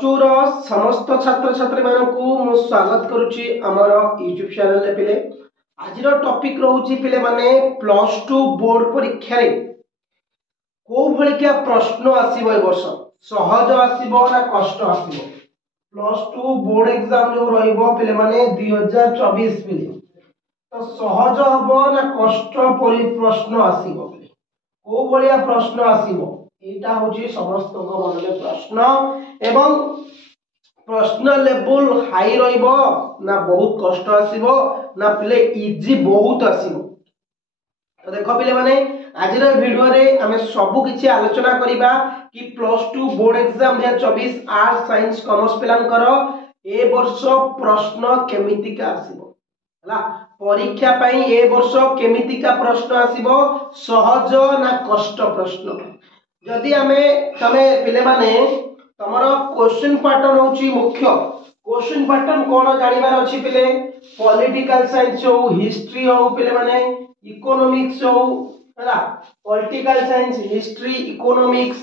To रो समस्त छात्र छात्री मानकु मु स्वागत करुछि हमर यूट्यूब चैनल ले पिले। आज टॉपिक रहउछि पिले माने प्लस टू बोर्ड परीक्षा रे को भली क्या प्रश्न आसीबो ए वर्ष, सहज आसीबो ना कष्ट आसीबो। प्लस टू बोर्ड एग्जाम जो रहइबो पिले माने 2024 पिले तो सहज हबो ना कष्ट परि प्रश्न आसीबो, को भलिया प्रश्न आसीबो एटा होची समस्त मन में प्रश्न एवं प्रश्न लेवल हाई रहिबो ना बहुत कष्ट आसीबो ना पिले इजी बहुत आसीबो। तो देखो पिले माने आज वीडियो रे हमें सब किछि आलोचना करिबा कि plus two board exam 2024 arts science commerce पिलांकर ए वर्ष प्रश्न केमितिका आसीबो हला परीक्षा पई ए वर्ष केमितिका प्रश्न आसीबो, सहज ना कष्ट प्रश्न। जदि हमें तमे पिले माने तमरो क्वेश्चन पैटर्न होची मुख्य क्वेश्चन पैटर्न कोन जानिबार अछि पिले, पॉलिटिकल साइंस हो, हिस्ट्री हो पिले माने, इकोनॉमिक्स हो हला पॉलिटिकल साइंस, हिस्ट्री, इकोनॉमिक्स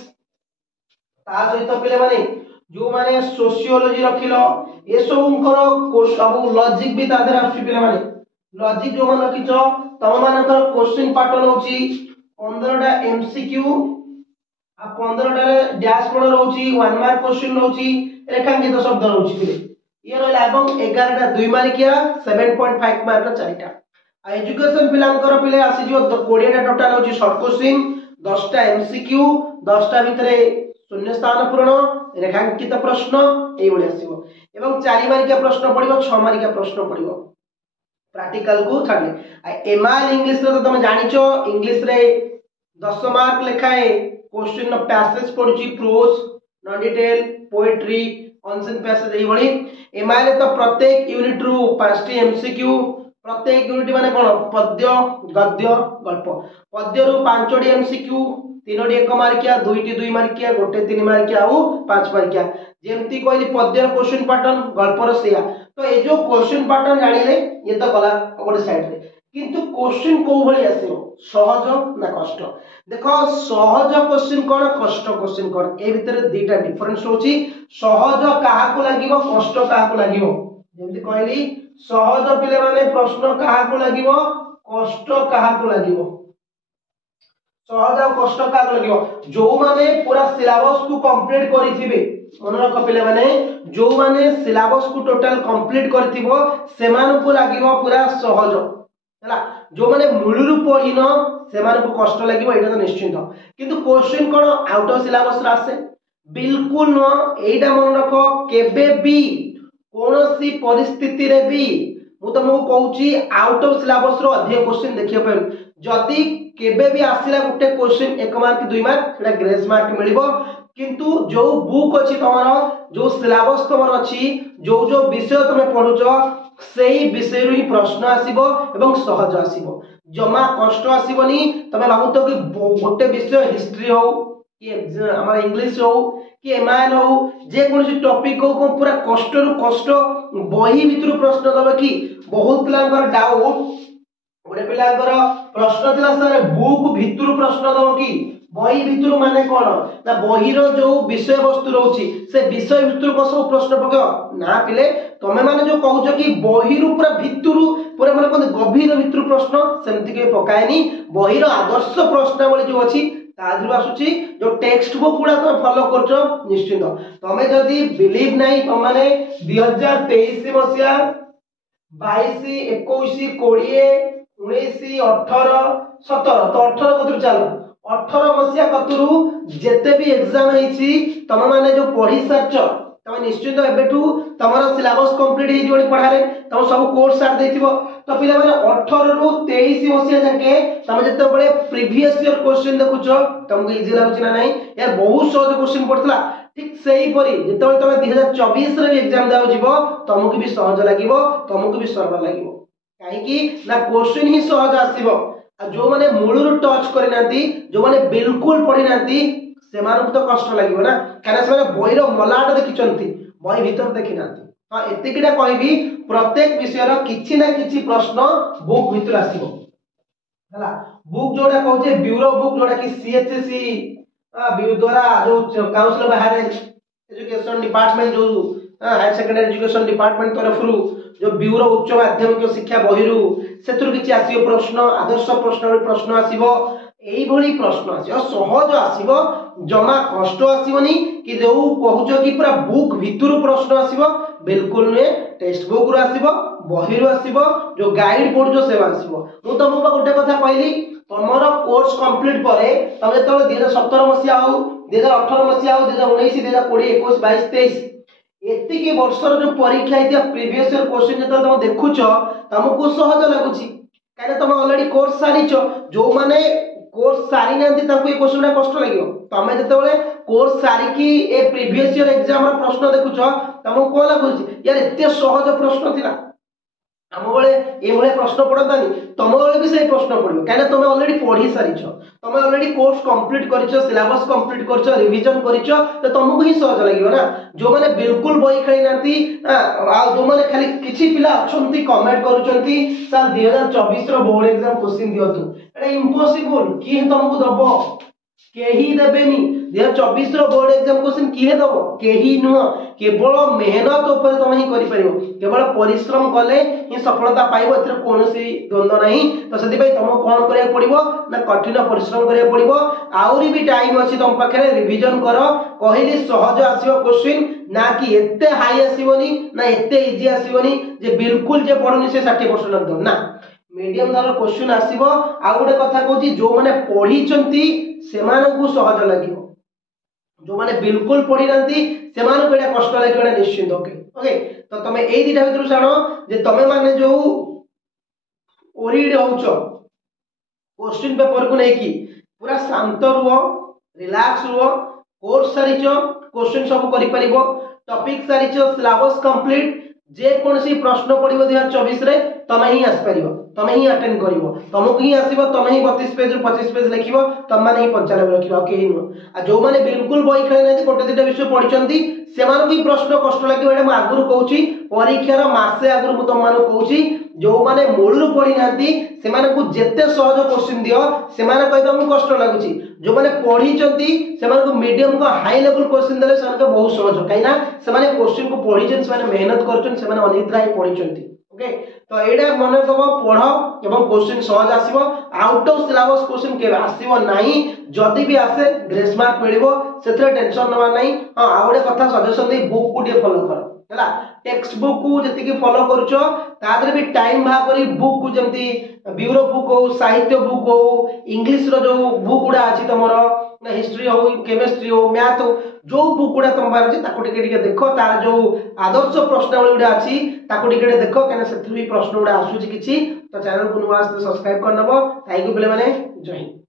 ता सहित पिले माने जो माने सोशियोलॉजी रखिलो ए सबुंकर सब लॉजिक भी तादर आछि पिले माने लॉजिक जो मन रखिचो तम मानकर क्वेश्चन पैटर्न होची 15 टा एमसीक्यू आ 15 टा डैश बोर्ड रहउची 1 मार्क क्वेश्चन रहउची रेखांकित शब्द रहउची पिले ये रहला एवं 11 टा 2 मार्किया 7.5 मार्क 4 टा आ एजुकेशन पिलांकर पिले आसी जो 20 टा टोटल होची शॉर्ट क्वेश्चन 10 टा एमसीक्यू 10 टा भितरे शून्य स्थान पूर्ण रेखांकित प्रश्न एई बळी आसीबो एवं 4 मार्किया प्रश्न पडिबो 6 मार्किया प्रश्न पडिबो प्रैक्टिकल को छाडले। एमआर इंग्लिश रे तो तुम जानिचो इंग्लिश रे 10 मार्क लिखाए क्वेश्चन पैसेज पडुची prose, non detail, poetry, unseen passage एई बळी। एमआर तो प्रत्येक यूनिट रु 5 टी एमसीक्यू, प्रत्येक यूनिट माने कोन पद्य, गद्य, गल्प। पद्य रु 5 टी एमसीक्यू, 3 टी 1 मार्किया, 2 टी 2 मार्किया, गोटे 3 मार्किया आ 5 मार्किया। जेमती कहली पद्य क्वेश्चन पैटर्न गल्पर सेया तो ए जो क्वेश्चन पैटर्न जानिले ये तो गला गोटे साइड रे, किंतु क्वेश्चन को भली आसीबो सहज ना कष्ट। देखो सहज क्वेश्चन कोन कष्ट क्वेश्चन कोन ए भितर दुईटा डिफरेंस होची। सहज काहा को लागिवो कष्ट काहा को लागिवो, जेमती कहली सहज पिले माने प्रश्न काहा को लागिवो कष्ट काहा को लागिवो। सहज आ कष्ट काहा को लागिवो जो माने पूरा सिलेबस को कंप्लीट करिथिबे मन रख पिले माने जो माने सिलेबस को टोटल कंप्लीट करथिबो सेमान को लागिवो पूरा सहज हला। जो माने मूलरु पढिनो सेमान को कष्ट लागिवो एटा तो निश्चित, किंतु क्वेश्चन कोन आउट ऑफ सिलेबस रासे बिल्कुल न एटा मन रखो केबे भी कोनोसी परिस्थिति रे भी मु तुमको कहूची आउट ऑफ सिलेबस रो अधिक क्वेश्चन देखियो पे जदी केबे भी आसिला गुटे क्वेश्चन 1 मार्क 2 मार्क सेटा ग्रेस मार्क मिलिबो, किंतु जो बुक अछि तमरो जो सिलेबस तमरो अछि जो जो विषय तमे पढुचो सेही विषय रो ही प्रश्न आसीबो एवं सहज आसीबो, जमा कष्ट आसीबोनी। तमे भाबुतो कि गोटे विषय हिस्ट्री हो कि हमर इंग्लिश हो कि एमआईएल हो जे कोनसी टॉपिक को पूरा कष्ट रु कष्ट बही भितरु प्रश्न दबे कि बहुत पिलांकर डाउट गोटे पिलांकर प्रश्न थिला सर बुक भितरु प्रश्न दबो कि बही भितरु माने कोन ना बही रो जो विषय वस्तु रहउची से विषय भितरु को सब प्रश्न पके ना पिले तमे माने जो कहउछ कि बही रु पूरा भितरु पूरा माने कोन गभीर भितरु प्रश्न सेमति के पकायनी। बही रो आदर्श प्रश्नावली जो अछि ताजरु आसुची जो टेक्स्ट बुक गुडा तो फॉलो करछो निश्चित। तमे जदी बिलीव नाही त माने 2023 मसिया 22 21 20 19 18 17 तो 18 कतु चलो 18 मसिया कतुरु जेते भी एग्जाम हेछि तमे माने जो पढी सारछ तमे निश्चित एबेठू तमरा सिलेबस कंप्लीट हे जोडी पढारे तम सब कोर्स सार देथिबो तो पिला माने 18 रु 23 मसिया जाके तमे जते बळे प्रीवियस ईयर क्वेश्चन देखुछो तुमको इजी लागुछि ना नाही यार बहुत सहज क्वेश्चन पड़तला। ठीक सही परी जेते तमे 2024 रे एग्जाम दाउ जिवो तुमको भी सहज लागिवो तुमको भी सरल लागिवो काहे कि ना क्वेश्चन ही सहज आसीबो आ जो माने मूलरु टच करि नांती जो माने बिल्कुल पढि नांती सेमान को तो कष्ट लागिवो ना कारण से बहिर मलाट देखिचंती बहि भीतर देखि नांती। हां एतिकिटा कहबी प्रत्येक विषय रो किछि ना किछि प्रश्न बुक भीतर आसीबो हला। बुक जोडा कहउछे ब्यूरो बुक जोडा कि सीएचसी द्वारा जो काउंसिल बाहर एजुकेशन डिपार्टमेंट जो हायर सेकेंडरी एजुकेशन डिपार्टमेंट तरफ जो ब्यूरो उच्च माध्यमिक शिक्षा बहिरू से किसी आसो प्रश्न आदर्श प्रश्न आसो यही प्रश्न आसो सहज आसो जमा कष्ट आसोनी कि जो कहूच कि पूरा बुक भितर प्रश्न आसो बिल्कुल नुहे टेक्स्ट बुक रू आसो बहिरू आसो जो गाइड बोर्ड जो सेवा आसो मु तुमको गोटे कथा कहली तुमर कोर्स कंप्लीट पर तुम जो 2017 मसीहा हो 2018 मसीहा हो 2019 2020 21 22 23 एतिकी वर्षर जो परीक्षा इतिहा प्रीवियस ईयर क्वेश्चन जब तुम देखुच तुमको सहज लगुच कहीं तुम ऑलरेडी कोर्स सारी जो माने कोर्स सारी ना ये क्वेश्चन कष्ट लगे तुम जो course सारिकी A previous year exam प्रश्न देखुच तुमको कौन लगुच यार एत सहज प्रश्न थिला आम बेले ये प्रश्न पड़तानी तुम बेले भी सही प्रश्न पड़ो कहीं तुम ऑलरेडी पढ़ी सारी तुम ऑलरेडी कोर्स कंप्लीट कर सिलेबस कंप्लीट कर रिवीजन कर तुमको ही सहज लगे ना जो मैंने बिल्कुल बही खेली ना जो मैंने खाली किसी पिला अच्छा कमेंट कर 2024 बोर्ड एग्जाम क्वेश्चन दिंतु एटा इम्पॉसिबल किए तुमको दब केही देबेनी 2024 बोर्ड एग्जाम क्वेश्चन किए दब केही नुह केवल मेहनत ऊपर तुम ही करि परिबो केवल परिश्रम कले ही सफलता पाइबो एथरे कोनोसी द्वंद्व नहीं तो सेति भाई तुम कोन करिया पड़िबो ना कठिन परिश्रम करिया पड़िबो आउरी भी टाइम अछि तुम पाखरे रिवीजन करो कहली सहज आसीबो क्वेश्चन ना कि एते हाई आसीबोनी ना एते इजी आसीबोनी जे बिल्कुल जे पढुनी से 60% एकदम ना मीडियम दर क्वेश्चन आसीबो आ गोटे कथा कहूची जो माने पढ़ी चंती सेमानकु सहज लागिवो जो माने बिल्कुल पढ़ी नांती सेमानकु एटा कष्ट लागिवो एटा निश्चित ओके ओके तो तमे एई दिटा भितर जानो जे तमे माने जो ओरिड होउचो क्वेश्चन पेपर को लेकी पूरा शांत रुओ रिलैक्स रुओ कोर्स सारिचो क्वेश्चन सब करि परिबो टॉपिक सारिचो सिलेबस कंप्लीट जे कोनसी प्रश्न पड़िबो 2024 रे तमे ही आस परिबो तमे ही अटेंड करिवो तुमको ही आसीबो तमे ही 32 पेज रु 25 पेज लिखिबो तम माने ही 95 रखिबो ओके नो आ जो माने बिल्कुल बही खेले नै गोटे दिटा विषय पढिचंती सेमान भी प्रश्न कष्ट लागिवो एटा म आगुरु कहूची परीक्षार मासे आगुरु म तुम माने कहूची जो माने मूलरु पढी नांती सेमान को जेते सहज क्वेश्चन दियो सेमान कहबा म कष्ट लागुची जो माने पढिचंती सेमान को मीडियम को हाई लेवल क्वेश्चन देले सेमान को बहुत सहज काइना सेमाने क्वेश्चन को पढिचन सेमाने मेहनत करचन सेमाने अनिद्रा ही पढिचंती ओके तो एडा मन दबो पढ एवं क्वेश्चन सहज आसीबो आउट ऑफ सिलेबस क्वेश्चन के आसीबो नाही जदी भी आसे ग्रेस मार्क मिलिबो सेथरे टेंशन नवा नाही हां आउडे कथा सजेशन दे बुक को दे फॉलो करो हैला टेक्स्ट बुक को जति के फॉलो करूचो तादरे भी टाइम भा करी बुक को जमती ब्यूरो बुक हो साहित्य बुक हो इंग्लिश रो जो बुक गुडा अछि तमरो ना हिस्ट्री हो केमिस्ट्री हो मैथ हो जो बुक गुडा तुम बार अछि ताको टिके देखो तार जो आदर्श प्रश्नावली गुडा अछि ताको टिके देखो केना सेथि भी प्रश्न गुडा आसुची किछि तो चैनल को नुवा सब्सक्राइब कर नबो थैंक यू पिले माने जय हिंद।